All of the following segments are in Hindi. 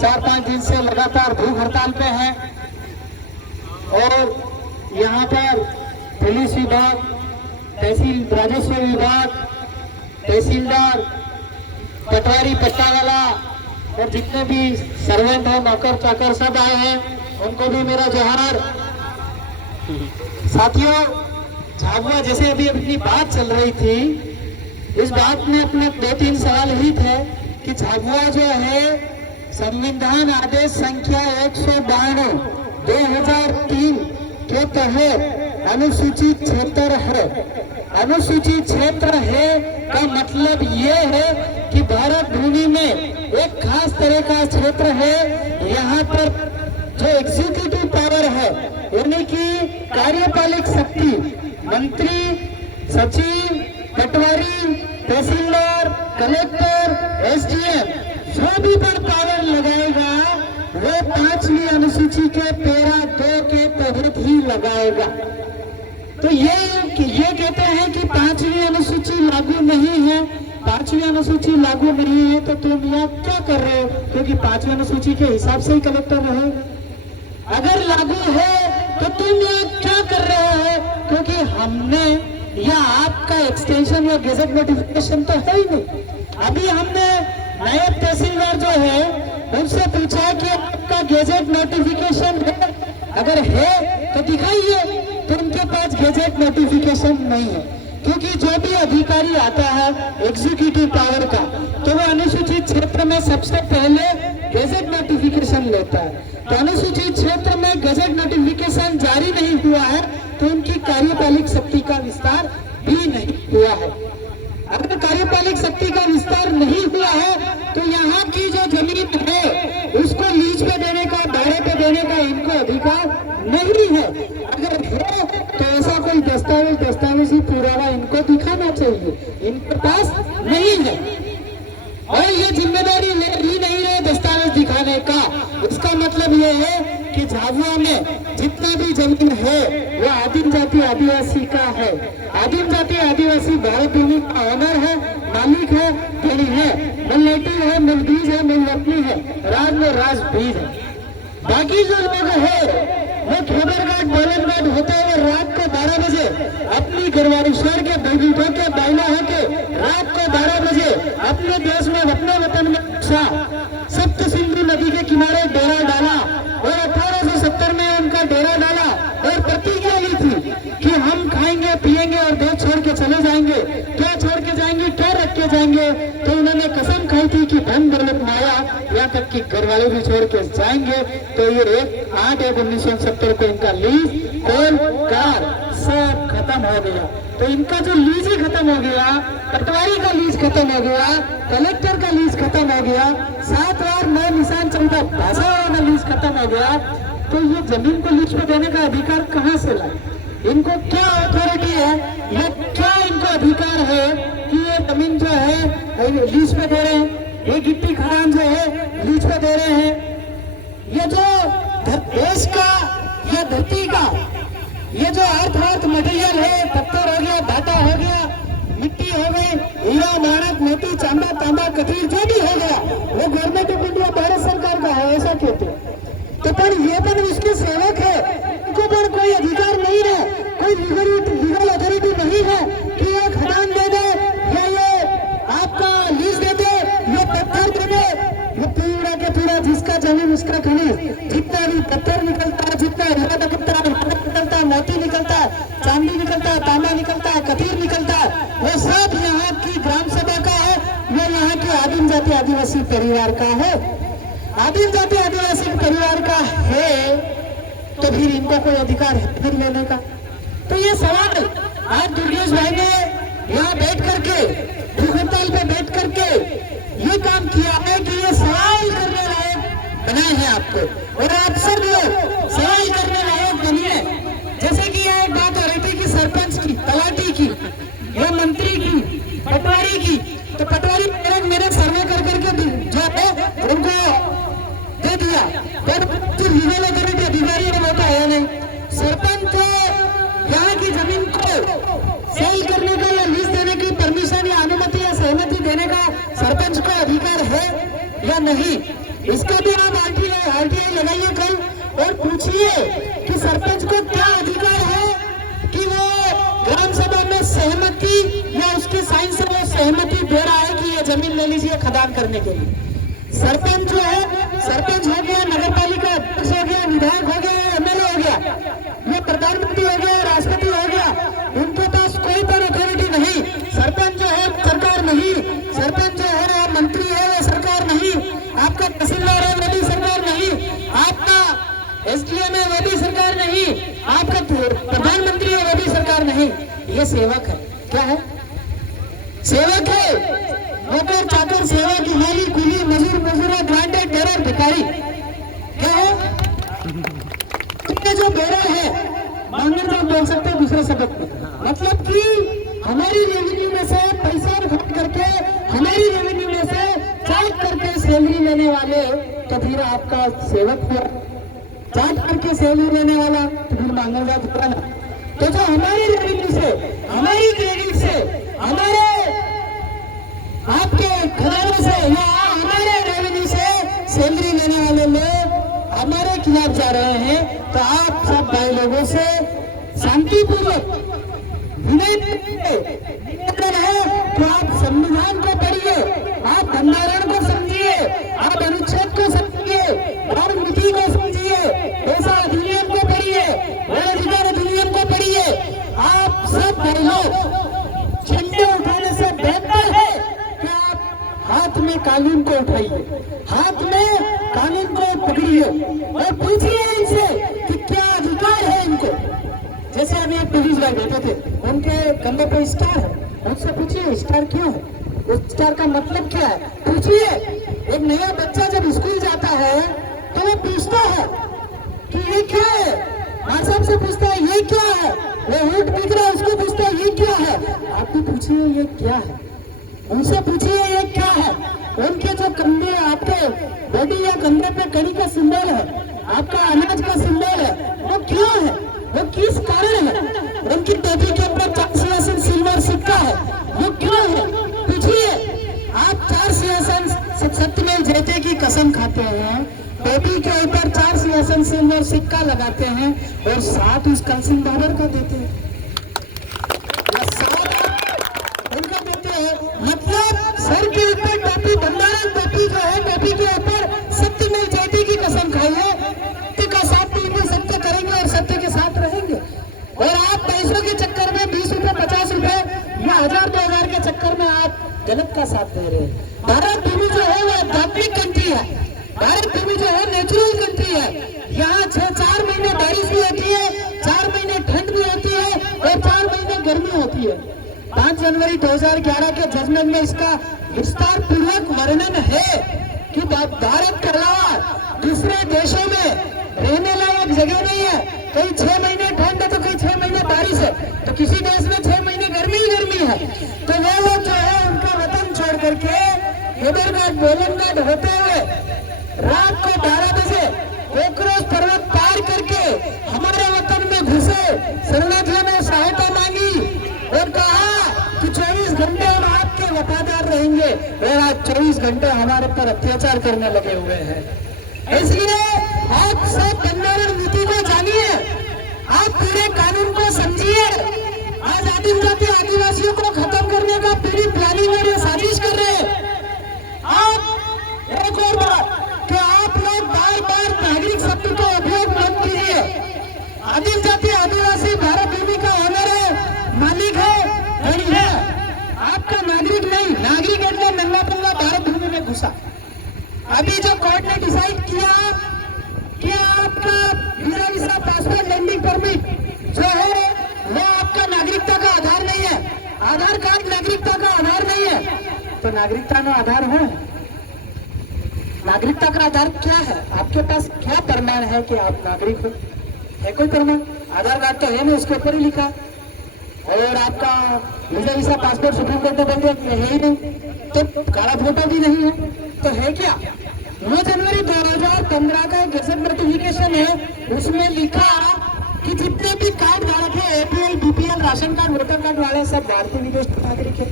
4-5 दिन से लगातार भूख हड़ताल पे हैं और यहाँ पर पुलिस विभाग, तहसील राजस्व विभाग, तहसीलदार, पटवारी, पट्टावाला और जितने भी सर्वेंट हैं, नौकर चाकर सब आए हैं, उनको भी मेरा जोहार। साथियों, झाबुआ जैसे अभी अपनी बात चल रही थी, इस बात में अपने 2-3 सवाल ही थे कि झाबुआ जो है संविधान आदेश संख्या 192 2003 के तहत अनुसूचित क्षेत्र है। अनुसूचित क्षेत्र है का मतलब ये है कि भारत भूमि में एक खास तरह का क्षेत्र है। यहाँ पर जो एग्जीक्यूटिव पावर है, यानी कि कार्यपालिक शक्ति, मंत्री, सचिव, पटवारी, तहसीलदार, कलेक्टर, एसडीएम, जो भी पर पावर लगाएगा वो 5वीं अनुसूची के पैरा 2 के तहत ही लगाएगा। तो ये कहते हैं कि 5वीं अनुसूची लागू नहीं है। 5वीं अनुसूची लागू नहीं है तो तुम यहाँ क्या कर रहे हो, क्योंकि 5वीं अनुसूची के हिसाब से ही कलेक्टर रहेगा। अगर लागू है तो तुम यहाँ क्या कर रहे हो, क्योंकि हमने या आपका एक्सटेंशन या गेजेट नोटिफिकेशन तो है ही नहीं। अभी हमने नायब तहसीलदार जो है उनसे पूछा कि आपका गेजेट नोटिफिकेशन है, अगर है तो दिखाइए, तो उनके पास गेजेट नोटिफिकेशन नहीं है। क्योंकि जो भी अधिकारी आता है एग्जीक्यूटिव पावर का, तो वो अनुसूचित क्षेत्र में सबसे पहले गेजेट नोटिफिकेशन लेता है। तो अनुसूचित क्षेत्र में गेजेट नोटिफिकेशन जारी नहीं हुआ है तो उनकी कार्यपालिक शक्ति का विस्तार भी नहीं हुआ है। अगर कार्यपालिक शक्ति का विस्तार नहीं हुआ है तो यहाँ की जो जमीन है उसको लीज पे देने का, भाड़े पे देने का इनको अधिकार नहीं है। अगर है तो ऐसा कोई दस्तावेजी पुरावा इनको दिखाना चाहिए, इनके पास नहीं है और ये जिम्मेदारी ले ही नहीं रहे दस्तावेज दिखाने का। इसका मतलब ये है कि झाबुआ में जितना भी जमीन है वो आदिम जाति आदिवासी का है। आदिम जाति आदिवासी भारत भूमि का ऑनर है, मालिक है, धनी है, मूल नेटिव है, मूल बीज है, मूल वतनी है, राज में राज बीज है। बाकी जो लोग है वो खबर घाट बोलन घाट होते हुए रात को 12 बजे अपनी घरवाली छोड़ के बेबी ठो के बाइला होके रात को 12 बजे अपने देश में, अपने वतन में सप्त सिंधु नदी के किनारे डेरा डाला और 1870 में उनका डेरा डाला और प्रतिज्ञा ली थी कि हम खाएंगे पिएंगे और देश छोड़ के चले जाएंगे। क्या छोड़ के जाएंगे, क्या रख के जाएंगे? तो उन्होंने कसम खाई थी कि धन दौलत माया, यहाँ तक कि घर वाले भी छोड़ के जाएंगे। तो ये 8/1/1970 को इनका लीज, कोल, कार सब खत्म हो गया। तो इनका जो लीज ही खत्म हो गया, पटवारी का लीज खत्म हो गया, कलेक्टर का लीज खत्म हो गया, 7 बार 9 निशान चलता भाषा वाला लीज खत्म हो गया। तो ये जमीन को लीज पे देने का अधिकार कहाँ से लाए? इनको क्या अथॉरिटी है या क्या इनको अधिकार है कि ये जमीन जो है लीज पे दे रहे हैं, ये गिट्टी खदान जो है लीज पे दे रहे हैं? ये जो देश का या धरती का ये जो अर्थ मटेरियल है, पत्थर हो गया, भाटा हो गया, मिट्टी हो गई, हीरा, मानक, मोती, चांदा, तांबा, कथीर जो भी हो गया वो गवर्नमेंट ऑफ इंडिया भारत सरकार का है, ऐसा कहते हैं। तो पर ये पर उसके सेवक है, इनको पर कोई अधिकार नहीं है, कोई लीगल अथॉरिटी नहीं है कि ये खदान दे दे या ये आपका लीज दे दे, ये पत्थर दे दे, ये पूरा के पूरा जिसका जमीन उसका खनिज, जितना भी पत्थर निकलता है, जितना हीरा निकलता है, मोती निकलता है, चांदी निकलता है, तांबा निकलता है, कथीर निकलता है, वो सब यहाँ की ग्राम सभा का है, वो यहाँ के आदिम जाति आदिवासी परिवार का है। आदिम जाति आदिवासी परिवार का है तो फिर इनको कोई अधिकार है फिर लेने का? तो ये सवाल आज दुर्गेश भाई ने यहाँ बैठ करके, भूख हड़ताल पे बैठ करके ये काम किया है कि ये सवाल करने लायक बनाए हैं आपको, और आप सब लोग सवाल करने लायक बनिए। जैसे कि यह एक बात हो रही थी कि सरपंच की, तलाटी की या मंत्री की, पटवारी की, तो पटवारी मेरे सर्वे कर करके जो है उनको दे दिया, पर जो लीगल अथॉरिटी अधिकारी ने होता है नहीं। सरपंच यहाँ की जमीन को सेल करने का या लीज देने की परमिशन या अनुमति या सहमति देने का सरपंच को अधिकार है या नहीं, इसका भी आप आरटीआई लगाइए कल और पूछिए कि सरपंच को क्या अधिकार है कि वो ग्राम सभा में सहमति या उसके साइन से वो सहमति दे रहा है कि ये जमीन ले लीजिए खदान करने के लिए। सरपंच जो है, सरपंच हो गया, नगर पालिका अध्यक्ष हो गया, विधायक हो गया, एमएलए हो गया, ये प्रधानमंत्री हो गया, राष्ट्रपति हो गया, उनके पास कोई पर अथॉरिटी नहीं। सरपंच जो है सरकार नहीं, सरपंच जो है मंत्री है वो सरकार नहीं, आपका तहसीलदार है वो भी सरकार नहीं, आपका एसडीएम है वो भी सरकार नहीं, आपका प्रधानमंत्री है वो भी सरकार नहीं। ये सेवक है। क्या है? सेवक है। नौकर चाकर सेवा की माली कुली मजूर मजूरा ग्रांटेड बेरर भिखारी। क्या है? जो बेरा है मांगने तो बोल सकते दूसरे शब्द में, मतलब कि हमारी रेवेन्यू में से पैसा खर्च करके हमारी रेवेन्यू में से चार्ज करके सैलरी लेने वाले तो फिर आपका सेवक हुआ। चार्ज करके सैलरी लेने वाला तो फिर मांगल जात हुआ ना। तो जो हमारी रेवेन्यू से, हमारी क्रेडिट से, हमारे आपके खजाने से या हमारे रेवेन्यू से सैलरी लेने वाले लोग हमारे खिलाफ जा रहे हैं, तो आप सब भाई लोगों से शांतिपूर्वक निवेदन है कि आप संविधान को पढ़िए, आप बंधारण को समझिए, आप अनुच्छेद को समझिए, और नीति को समझिए, ऐसा अधिनियम को पढ़िए, अधिकार अधिनियम को पढ़िए। आप सब भाई लोग झंडे उठाने से बेहतर है कि आप हाथ में कानून को उठाइए, हाथ में कानून को पकड़िए और पूछिए इनसे कि क्या अधिकार है इनको। जैसे अभी एक पुलिस भाई बैठे थे, उनके कंधे पे स्टार है, उनसे पूछिए स्टार क्यों है, उस स्टार का मतलब क्या है, पूछिए। एक नया बच्चा जब स्कूल जाता है तो वो पूछता है कि ये क्या है, माँ साहब से पूछता है ये क्या है, वो ऊँट बिक रहा है उसको पूछता है ये क्या है। आप भी पूछिए ये क्या है, उनसे पूछिए ये क्या है। उनके जो कंधे, आपके बॉडी या कंधे पे कड़ी का सिंबल है, आपका अनाज का सिंबल है, वो क्यों है, वो किस कारण है। उनकी टोपी के ऊपर 4 सिंहासन सिल्वर सिक्का है, वो क्यों है, पूछिए। आप 4 सिंहासन सत्यमेव जयते की कसम खाते हैं, टोपी के ऊपर 4 सिंहासन सिल्वर सिक्का लगाते हैं और 7 उस कलसिंह बाबर का देते हैं, उनका देते हैं। मतलब सर के ऊपर टोपी, बंधारण टोपी जो है, टोपी के ऊपर सत्यमेव जयते की कसम खाइए, सत्य का साथ देंगे, सत्य करेंगे और सत्य के साथ रहेंगे। और आप पैसों के चक्कर में 20 रुपए 50 रुपए या 1000-2000 के चक्कर में आप गलत का साथ दे रहे हैं। भारत भूमि जो है वो आध्यात्मिक कंट्री है, भारत भूमि जो है नेचुरल कंट्री है। यहाँ 4 महीने बारिश भी होती है, 4 महीने ठंड भी होती है और 4 महीने गर्मी होती है। 5 जनवरी 2011 के जजमेंट में इसका विस्तार पूर्वक वर्णन है कि भारत के अलावा दूसरे देशों में रहने लायक जगह नहीं है। कहीं 6 महीने ठंड है तो कहीं 6 महीने बारिश है, तो किसी देश में 6 महीने गर्मी ही गर्मी है। तो वो लोग जो है उनका वतन छोड़ करके केदारनाथ बोलनघाट होते हुए रात को 12 बजे कोकरोच पर्वत पार करके हमारे वतन में घुसे, शरणार्थियों ने सहायता मांगी और कहा कि 24 घंटे हम आपके वफादार रहेंगे, और आज 24 घंटे हमारे पर अत्याचार करने लगे हुए हैं। इसलिए आप सब बंधारण नीति को जानिए, आप पूरे कानून को समझिए। आज आदिम जाति आदिवासियों को खत्म करने का पूरी प्लानिंग और साजिश कर रहे हैं। आप एक और बात कि आप लोग बार बार नागरिक शब्द का उपयोग मत कीजिए। आदिम जाति आदिवासी भारत भूमि का ओनर है, मालिक है, धनी है, आपका नागरिक नहीं। नागरिक એટલે नंगा पंगा भारत भूमि में घुसा। अभी जो कोर्ट ने डिसाइड किया कि आपका वीजा पासपोर्ट लैंडिंग परमिट जो है वो आपका नागरिकता का आधार नहीं है, आधार कार्ड नागरिकता का आधार नहीं है। तो नागरिकता का आधार है, नागरिकता का आधार क्या है, आपके पास क्या प्रमाण है कि आप नागरिक हो, है कोई प्रमाण? आधार कार्ड तो है नहीं, उसके ऊपर ही लिखा। और आपका वीजा पासपोर्ट सुप्रीम कोर्ट ने बोल दिया है ही नहीं, तो काला फोटो भी नहीं है, तो है क्या? 9 जनवरी 2015 का गजट नोटिफिकेशन है, उसमें लिखा कि जितने भी कार्ड धारक है, APL, BPL, ration card, voter card वाले सब भारतीय विदेशी नागरिक है।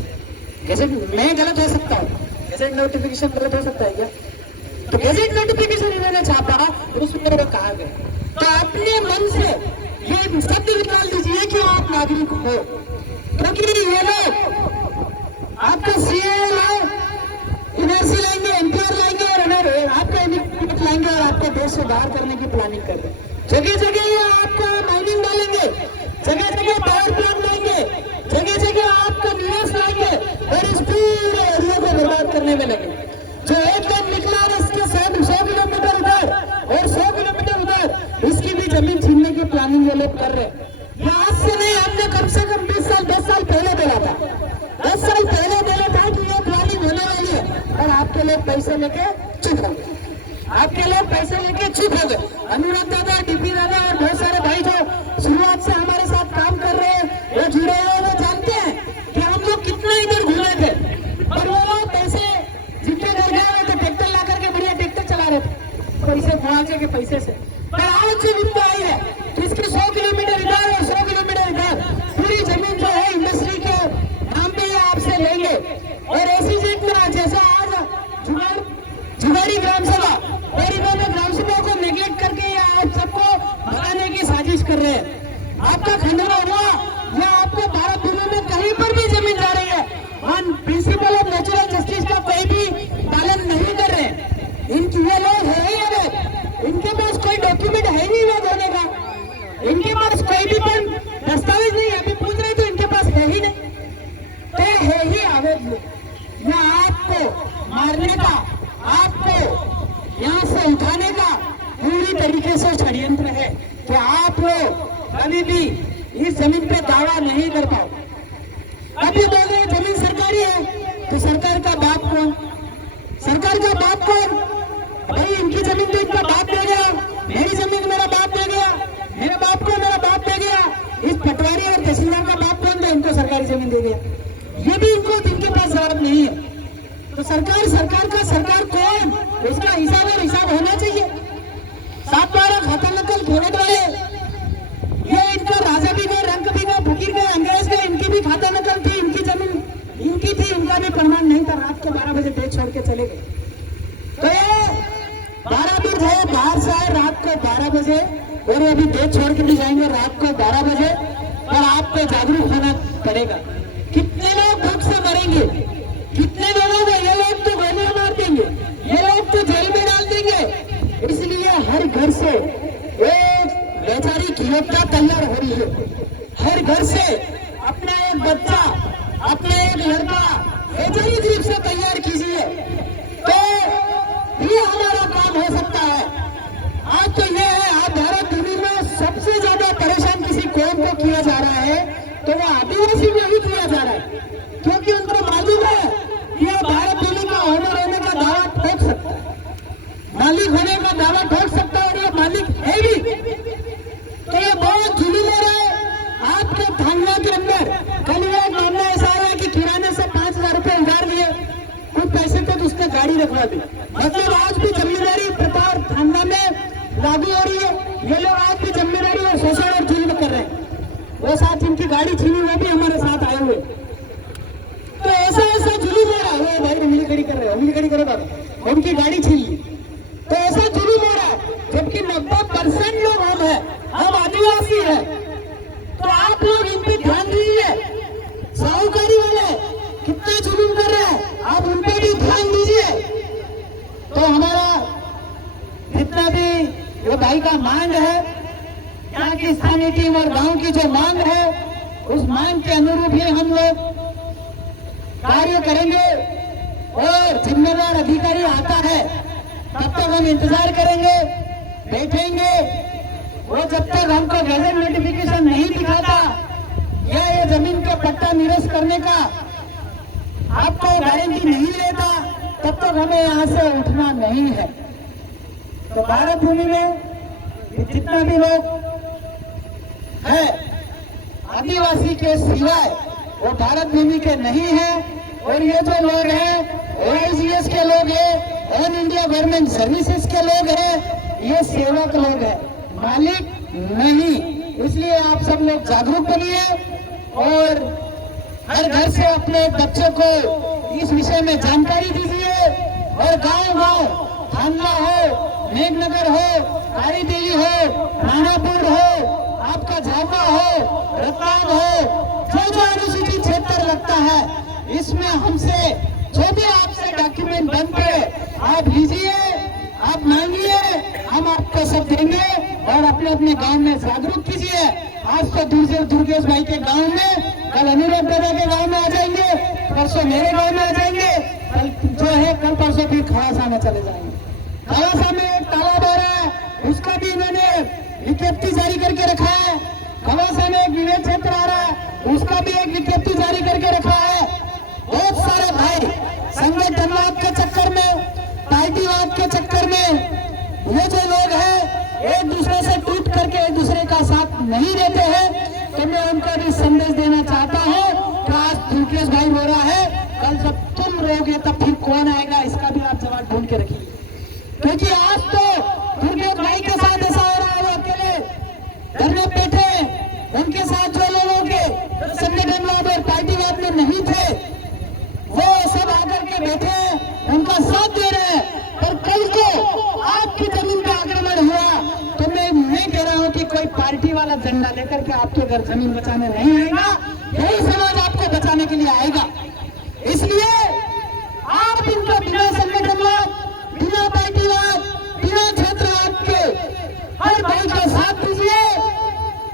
गजट मैं गलत हो सकता हूँ, गजट नोटिफिकेशन गलत हो सकता है क्या? तो गैजेट नोटिफिकेशन इन्होंने छापा और उसमें वो कहा गया। तो अपने मन से ये शब्द निकाल दीजिए कि आप नागरिक हो, क्योंकि ये लोग आपका सीए एनआरसी लाएंगे, एनपीआर लाएंगे और आपका इमिग्रेट लाएंगे और आपको देश से बाहर करने की प्लानिंग कर रहे हैं। जगह जगह ये आपको माइनिंग डालेंगे, जगह जगह पावर प्लांट लाएंगे, जगह जगह आपका निवास लाएंगे और इस पूरे एरिया को बर्बाद करने में लगे। जो एक दिन निकला है इसके 100 किलोमीटर इधर और 100 किलोमीटर उधर, इसकी भी जमीन छीनने की प्लानिंग ये लोग कर रहे हैं। आज से नहीं, हमने कम से कम 20 साल 10 साल पहले बोला था, 10 साल पहले बोला था कि ये प्लानिंग होने वाली है, और आपके लोग पैसे लेके चुप हो गए, आपके लोग पैसे लेके चुप हो गए। अनुराग दादा, डीपी दादा और बहुत सारे भाई जो शुरुआत से हमारे साथ काम कर रहे हैं, वो जुड़े हैं, वो जानते हैं कि हम लोग कितना इधर घूमे थे, और वो लोग पैसे जितने घर गए तो ट्रैक्टर ला करके बढ़िया ट्रैक्टर चला रहे थे पैसे मुआवजे के पैसे से। पर आज जो मुद्दा आई है कि इसके 100 किलोमीटर इधर और 100 किलोमीटर इधर पूरी जमीन जो है इंडस्ट्री के नाम पे आपसे लेंगे, और ऐसी जितना जैसा आज जुगाड़ी ग्राम सभा और इन्होंने ग्राम सभा को नेग्लेक्ट करके आज सबको भगाने की साजिश कर रहे हैं। आपका खंडन हुआ या आपको भारत भूमि में कहीं पर भी जमीन जा रही है, on principle of natural justice का कोई भी पालन नहीं कर रहे हैं। इनकी ये लोग है ही अवैध, इनके पास कोई डॉक्यूमेंट है नहीं वैध होने का, इनके पास कोई भी दस्तावेज नहीं। अभी पूछ रहे तो इनके पास है ही नहीं, तो है ही अवैध लोग। या आपको मारने का, आपको यहाँ से उठाने का पूरी तरीके से षड्यंत्र है कि आप लोग कभी भी इस जमीन पे दावा नहीं कर पाओ। अभी बोल रहे जमीन सरकारी है, तो सरकार का बाप कौन? सरकार का बाप कौन? भाई इनकी जमीन तो इनका बाप दे गया, मेरी जमीन मेरा बाप दे गया, मेरे बाप को मेरा बाप दे गया। इस पटवारी और तहसीलदार का बाप कौन था? इनको सरकारी जमीन दे दिया, ये भी इनके पास जवाब नहीं है। तो सरकार का सरकार कौन, उसका हिसाब और हिसाब होना चाहिए। 7-12 खाता नकल घेरत वाले, ये इनका राजा भी गए, रंग भी गए, फकीर गए, अंग्रेज गए, इनकी भी खाता नकल थी, इनकी जमीन इनकी थी, इनका भी प्रमाण नहीं था। रात को 12 बजे देश छोड़ के चले गए। तो ये 12 भी थे, बाहर से आए रात को 12 बजे, और अभी देश छोड़ के भी जाएंगे रात को 12 बजे। और आपको जागरूक होना पड़ेगा। कितने लोग भूख से मरेंगे, कितने लोगों को ये लोग तो गोलियां मार देंगे, ये लोग तो जेल में डाल देंगे। इसलिए हर घर से एक बेचारी खिलौना तैयार हो रही है, हर घर से अपना एक बच्चा, अपना एक लड़का बेचारी जीप से तैयार कीजिए, तो ये हमारा काम हो सकता है। आज तो ये है, आज भारत भूमि में सबसे ज्यादा परेशान किसी कौम को किया जा रहा है तो वो आदिवासी को ही किया जा रहा है, क्योंकि उनको मालूम है ये भारत भूमि का ओनर होने का दावा ठोक सकता है, मालिक होने का दावा ठोक सकता है, और ये मालिक है भी। तो ये बहुत जुलूम हो रहा है आपके थाना के अंदर। कल एक मामला ऐसा आया कि किराने से 5,000 रुपए उधार लिए, कुछ पैसे थे तो उसने गाड़ी रखवा दी। मतलब आज भी जिम्मेदारी प्रकार थाना में लागू हो रही है। ये लोग आज भी जिम्मेदारी और शोषण और जुल्म कर रहे हैं। वो साथ इनकी गाड़ी छीनी, वो भी हमारे साथ आए हुए। तो ऐसा जुलूम हो रहा है। भाई उंगली खड़ी कर रहे हैं, उंगली खड़ी करो बाबा, उनकी गाड़ी छीन ली। तो ऐसा जुलूम हो रहा है, जबकि 90% लोग हम है, हम आदिवासी है। तो आप लोग इन पे ध्यान दीजिए। साहूकारी वाले कितना जुलूम कर रहे हैं, आप उन पे भी ध्यान दीजिए। तो हमारा जितना भी वो भाई का मांग है, यहाँ की स्थानीय टीम और गांव की जो मांग है, उस मांग के अनुरूप ही हम लोग कार्य करेंगे। और जिम्मेदार अधिकारी आता है तब तक हम इंतजार करेंगे, बैठेंगे। वो जब तक हमको गैजेट नोटिफिकेशन नहीं दिखाता या ये जमीन का पट्टा निरस्त करने का आपको गारंटी नहीं लेता, तब तक हमें यहाँ से उठना नहीं है। तो भारत भूमि में जितना भी लोग है आदिवासी के सिवाय वो भारत भूमि के नहीं है। और ये जो लोग हैं OIGS के लोग हैं, ऑल इंडिया गवर्नमेंट सर्विसेज के लोग हैं, ये सेवक लोग हैं, मालिक नहीं। इसलिए आप सब लोग जागरूक बनिए और हर घर से अपने बच्चों को इस विषय में जानकारी दीजिए। और गांव-गांव खानला हो, मेघनगर हो, कारी देवी हो, राणापुर हो, आपका झाबुआ हो, रतलाम हो, जो अनुसूचित क्षेत्र लगता है, इसमें हमसे जो भी आपसे डॉक्यूमेंट बनते आप लीजिए, आप मांगिए, हम आपको सब देंगे और अपने अपने गांव में जागरूक कीजिए। आज तो दुर्गेश भाई के गांव में, कल अनुराग दादा के गांव में आ जाएंगे, परसों मेरे गांव में आ जाएंगे, कल जो है कल परसों फिर खवासा में चले जाएंगे। खवासा में एक तालाब आ रहा है, उसका भी इन्होंने विज्ञप्ति जारी करके रखा है। खवासा में एक विवेक क्षेत्र आ रहा है, उसका भी एक विज्ञप्ति जारी करके रखा है। बहुत सारे भाई संगठनवाद के चक्कर में, पार्टीवाद के चक्कर में ये जो लोग हैं एक दूसरे से टूट करके एक दूसरे का साथ नहीं देते हैं। तो मैं उनका भी संदेश देना चाहता हूँ कि आज दुर्गेश भाई हो रहा है, कल जब तुम रहोगे तब फिर कौन आएगा, इसका भी आप जवाब ढूंढ के रखिए। क्योंकि आज तो दुर्गेश भाई के साथ ऐसा हो रहा है, वो अकेले घर में बैठे, उनके साथ जो लोगों के संगठनवाद और पार्टीवाद में नहीं थे वो सब आकर के बैठे हैं, उनका साथ दे रहे हैं। और कल को आपकी जमीन पे आक्रमण हुआ तो मैं कह रहा हूं कि कोई पार्टी वाला झंडा लेकर के आपके घर जमीन बचाने नहीं आएगा, यही समाज आपको बचाने के लिए आएगा। इसलिए आप इनका बिना संगठनवाद, बिना पार्टीवाद, बिना क्षेत्रवाद के हर भाई का साथ दीजिए,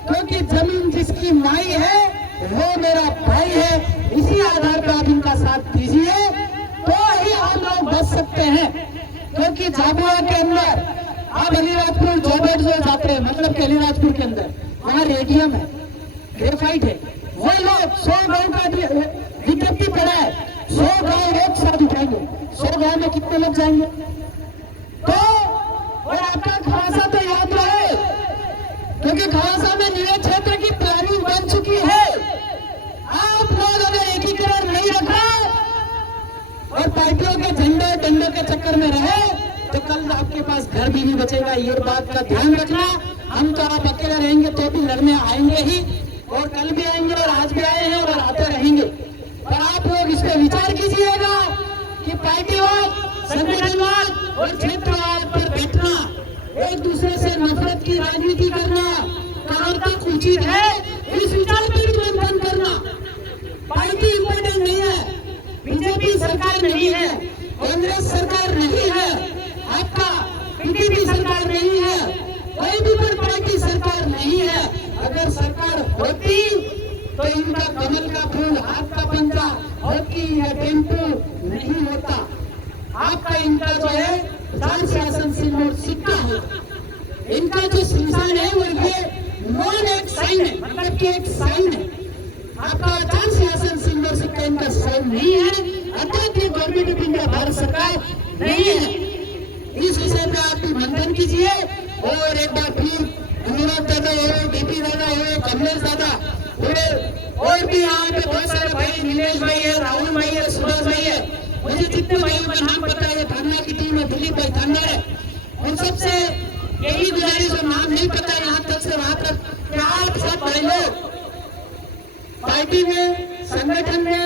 क्योंकि जमीन जिसकी माई है वो मेरा भाई है। इसी आधार पर आप इनका साथ दीजिए तो ही हम लोग बच सकते हैं। क्योंकि झाबुआ के अंदर आप अलीराजपुर जो जाते हैं, मतलब कि अलीराजपुर के अंदर वहाँ रेडियम है, ग्रेफाइट है, वो लोग 100 गांव का विज्ञप्ति पड़ा है, 100 गांव एक साथ उठाएंगे, 100 गांव में कितने लोग जाएंगे? तो और आपका खवासा तो याद रहे, क्योंकि खवासा में निवेश क्षेत्र की प्लानिंग बन चुकी है। आप लोग अगर एकीकरण नहीं रखा और पार्टियों के झंडे डंडे के चक्कर में रहे तो कल आपके पास घर भी नहीं बचेगा। ये बात का ध्यान रखना। हम तो आप अकेले रहेंगे तो भी लड़ने आएंगे ही, और कल भी आएंगे और आज भी आए हैं और आते रहेंगे। पर आप लोग इस पर विचार कीजिएगा कि पार्टीवाद, संगठनवाद और क्षेत्रवाद पर बैठना, एक दूसरे से नफरत की राजनीति करना कहां तक उचित है, इस विचार पर भी मंथन करना। पार्टी इंपॉर्टेंट नहीं है, बीजेपी सरकार नहीं है, कांग्रेस सरकार नहीं है, आपका पीडीपी सरकार नहीं है, कोई भी बड़ी पार्टी सरकार नहीं है। अगर सरकार होती तो इनका कमल का फूल, हाथ का पंजा, हॉकी या टेम्पो नहीं होता। आपका इनका जो है दान शासन सिंह सिक्का है, इनका जो निशान है वो ये नॉन एक साइन है, मतलब कि एक साइन है। आपका दान शासन सिंह सिक्का इनका साइन नहीं है, अर्थात ये गवर्नमेंट ऑफ इंडिया भारत सरकार नहीं है। इस विषय पे आप भी मंथन कीजिए। और एक बार फिर अनुराग दादा हो, डीपी दादा हो, कमलेश दादा पूरे और भी यहाँ पे बहुत सारे भाई, नीलेश भाई है, राहुल भाई है, सुभाष भाई है, मुझे जितने भाइयों का नाम पता है, थाना की टीम है, दिलीप भाई थाना है, उन सबसे यही गुजारिश, और नाम नहीं पता है यहाँ तक से वहां तक, कि आप सब भाई लोग पार्टी में, संगठन में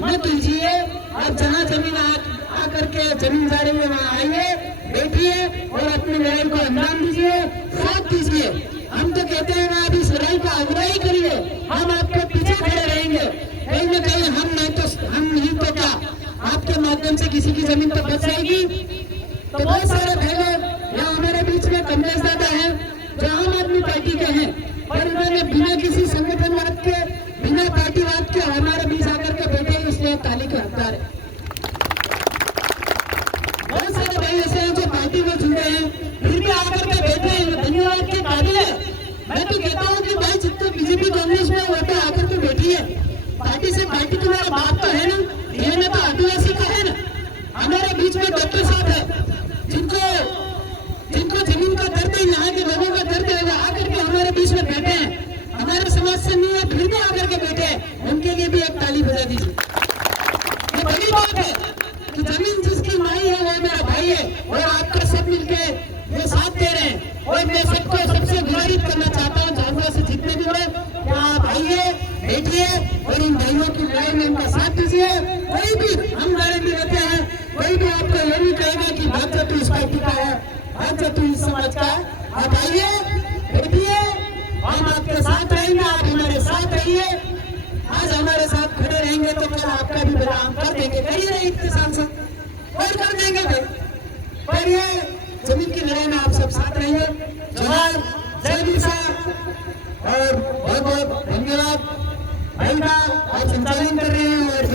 मत उलझिए। आप जहाँ जमीन आकर के जमीन जा रही है वहाँ आइए, बैठिए और अपनी लड़ाई को अंजाम दीजिए, साथ दीजिए। हम तो कहते हैं ना, आप इस लड़ाई का अगुवाई करिए, हम आपके पीछे खड़े रहेंगे। कहीं न कहीं हम नहीं तो क्या, आपके माध्यम से किसी की जमीन तो बच जाएगी। तो बहुत सारे भाई लोग यहाँ हमारे बीच में कमलेश दादा हैं जो आम आदमी पार्टी के हैं, और उन्होंने बिना किसी संगठनवाद के, बिना पार्टीवाद के हमारे बीच आकर के बैठे, इसलिए ताली के हकदार है। बहुत सारे भाई ऐसे हैं जो पार्टी में जुड़े हैं फिर भी आकर के बैठे हैं, धन्यवाद के काबिल है। मैं तो कहता हूँ कि भाई जितने बीजेपी कांग्रेस में वहाँ पे आकर के बैठी है, पार्टी से पार्टी तुम्हारा बाप तो है ना, ये में तो आदिवासी का है ना। हमारे बीच में डॉक्टर साहब है जिनको जमीन का दर्द है, यहाँ के लोगों का दर्द है, आकर के हमारे बीच में बैठे हैं, हमारे समाज से नहीं है फिर भी आकर के बैठे हैं, उनके लिए भी एक ताली बजा दीजिए। ये बड़ी बात है कि जमीन जिसकी माई है वो मेरा भाई है, और आपका सब मिलके ये साथ दे रहे हैं। और मैं सबको सबसे गुजारिश करना चाहता हूँ, झाबुआ से जितने भी लोग, क्या आप आइए, बैठिए और इन भाइयों की लड़ाई में इनका साथ दीजिए। कोई भी हम लड़े भी रहते हैं, कोई भी आपको ये नहीं कहेगा कि भाजपा इस पार्टी समाज का। आप आइए, बैठिए, हम आपके साथ रहेंगे, आप हमारे साथ रहिए। आज हमारे साथ खड़े रहेंगे तो कल आपका भी भला हम कर देंगे, कर ही रहे इतने सांसद और कर देंगे भाई। पर ये जमीन की लड़ाई में आप सब साथ रहिए। जोहार, जय बिरसा और बहुत बहुत धन्यवाद भाई का आप संचालन कर रहे हैं और